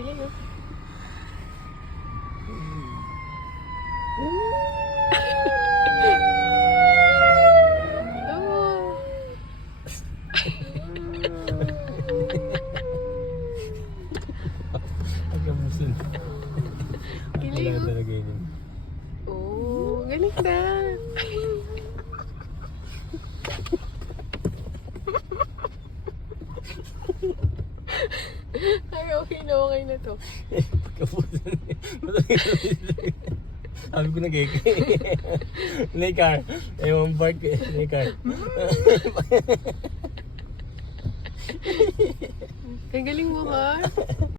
Galing oh. Oh. Ang gamusin. Galing Wala oh. talaga yun. Oh, galing na. Ay, okay na to. Pagkapusan. Sabi ko na gay. Nekar. Ewan bark. Nekar. Ang galing mo, ha?